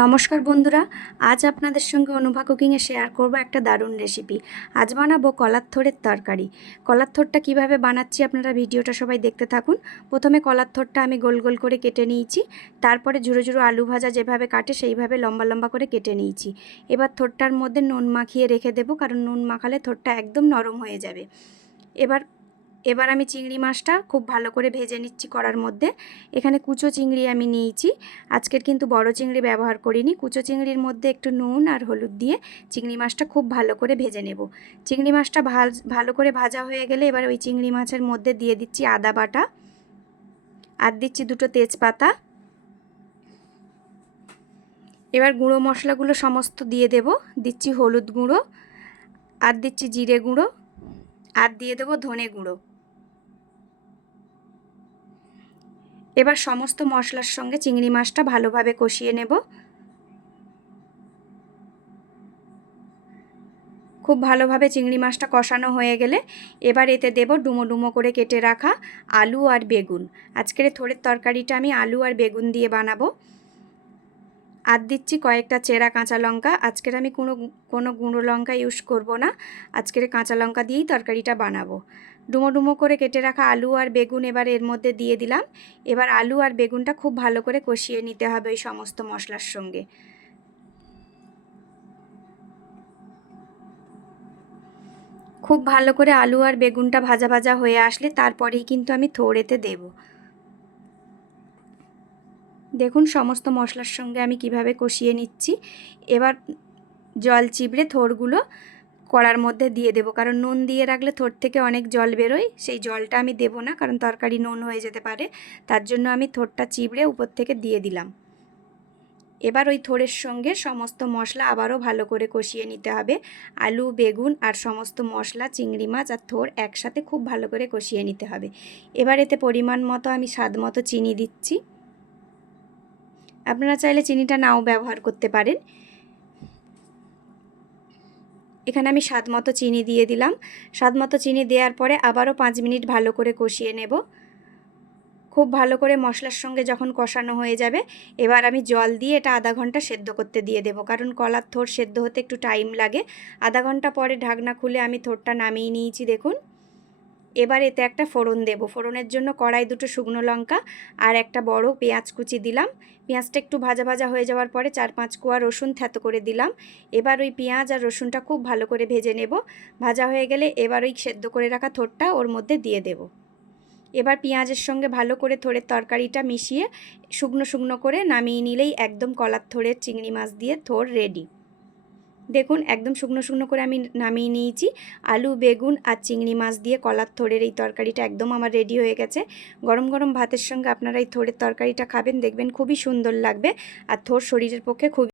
নমস্কার বন্ধুরা, আজ আপনাদের সঙ্গে অনুভা কুকিংয়ে শেয়ার করব একটা দারুণ রেসিপি আজ বানাবো কলার থোড়ের তরকারি। কলার থোড়টা কীভাবে বানাচ্ছি আপনারা ভিডিওটা সবাই দেখতে থাকুন। প্রথমে কলার থোড়টা আমি গোল গোল করে কেটে নিয়েছি। তারপরে ঝুড়ো ঝুড়ো আলু ভাজা যেভাবে কাটে সেইভাবে লম্বা লম্বা করে কেটে নিয়েছি। এবার থোড়টার মধ্যে নুন মাখিয়ে রেখে দেবো, কারণ নুন মাখালে থোড়টা একদম নরম হয়ে যাবে। এবার এবার আমি চিংড়ি মাছটা খুব ভালো করে ভেজে নিচ্ছি করার মধ্যে। এখানে কুচো চিংড়ি আমি নিয়েছি। আজকের কিন্তু বড় চিংড়ি ব্যবহার করিনি। কুচো চিংড়ির মধ্যে একটু নুন আর হলুদ দিয়ে চিংড়ি মাছটা খুব ভালো করে ভেজে নেব। চিংড়ি মাছটা ভালো করে ভাজা হয়ে গেলে এবার ওই চিংড়ি মাছের মধ্যে দিয়ে দিচ্ছি আদা বাটা। আর দিচ্ছি দুটো তেজপাতা। এবার গুঁড়ো মশলাগুলো সমস্ত দিয়ে দেব। দিচ্ছি হলুদ গুঁড়ো। আর দিচ্ছি জিরে গুঁড়ো। আর দিয়ে দেবো ধনে গুঁড়ো। এবার সমস্ত মশলার সঙ্গে চিংড়ি মাছটা ভালোভাবে কষিয়ে নেব। খুব ভালোভাবে চিংড়ি মাছটা কষানো হয়ে গেলে এবার এতে দেব ডুমো ডুমো করে কেটে রাখা আলু আর বেগুন। আজকের থোড়ের তরকারিটা আমি আলু আর বেগুন দিয়ে বানাবো। আর দিচ্ছি কয়েকটা চেরা কাঁচা লঙ্কা। আজকের আমি কোনো কোনো গুঁড়ো লঙ্কা ইউজ করব না। আজকের কাঁচা লঙ্কা দিয়েই তরকারিটা বানাবো। ডুমো ডুমো করে কেটে রাখা আলু আর বেগুন এবার এর মধ্যে দিয়ে দিলাম। এবার আলু আর বেগুনটা খুব ভালো করে কষিয়ে নিতে হবে এই সমস্ত মশলার সঙ্গে। খুব ভালো করে আলু আর বেগুনটা ভাজা ভাজা হয়ে আসলে তারপরেই কিন্তু আমি থোড়েতে দেবো। দেখুন সমস্ত মশলার সঙ্গে আমি কীভাবে কষিয়ে নিচ্ছি। এবার জল চিবড়ে থোড়গুলো কড়ার মধ্যে দিয়ে দেবো। কারণ নুন দিয়ে রাখলে থোড় থেকে অনেক জল বেরোয়, সেই জলটা আমি দেবো না, কারণ তরকারি নুন হয়ে যেতে পারে। তার জন্য আমি থোড়টা চিবড়ে উপর থেকে দিয়ে দিলাম। এবার ওই থোড়ের সঙ্গে সমস্ত মশলা আবারও ভালো করে কষিয়ে নিতে হবে। আলু, বেগুন আর সমস্ত মশলা, চিংড়ি মাছ আর থোড় একসাথে খুব ভালো করে কষিয়ে নিতে হবে। এবার এতে পরিমাণ মতো আমি স্বাদ মতো চিনি দিচ্ছি। আপনারা চাইলে চিনিটা নাও ব্যবহার করতে পারেন। এখানে আমি স্বাদ মতো চিনি দিয়ে দিলাম। স্বাদ মতো চিনি দেওয়ার পরে আবারও পাঁচ মিনিট ভালো করে কষিয়ে নেব। খুব ভালো করে মশলার সঙ্গে যখন কষানো হয়ে যাবে, এবার আমি জল দিয়ে এটা আধা ঘণ্টা সেদ্ধ করতে দিয়ে দেব। কারণ কলার থোর সেদ্ধ হতে একটু টাইম লাগে। আধা ঘণ্টা পরে ঢাকনা খুলে আমি থোরটা নামিয়ে নিয়েছি, দেখুন। এবার এতে একটা ফোড়ন দেব। ফোড়নের জন্য কড়াই দুটো শুকনো লঙ্কা আর একটা বড় পেঁয়াজ কুচি দিলাম। পেঁয়াজটা একটু ভাজা ভাজা হয়ে যাওয়ার পরে চার পাঁচ কোয়া রসুন থ্যাতো করে দিলাম। এবার ওই পেঁয়াজ আর রসুনটা খুব ভালো করে ভেজে নেব। ভাজা হয়ে গেলে এবার ওই সেদ্ধ করে রাখা থোরটা ওর মধ্যে দিয়ে দেব। এবার পেঁয়াজের সঙ্গে ভালো করে থোড়ের তরকারিটা মিশিয়ে শুকনো শুকনো করে নামিয়ে নিলেই একদম কলার থোড়ের চিংড়ি মাছ দিয়ে থোর রেডি। দেখুন, একদম শুকনো শুকনো করে আমি নামিয়ে নিয়েছি। আলু, বেগুন আর চিংড়ি মাছ দিয়ে কলার থোড়ের এই তরকারিটা একদম আমার রেডি হয়ে গেছে। গরম গরম ভাতের সঙ্গে আপনারা এই থোড়ের তরকারিটা খাবেন, দেখবেন খুবই সুন্দর লাগবে। আর থোর শরীরের পক্ষে খুবই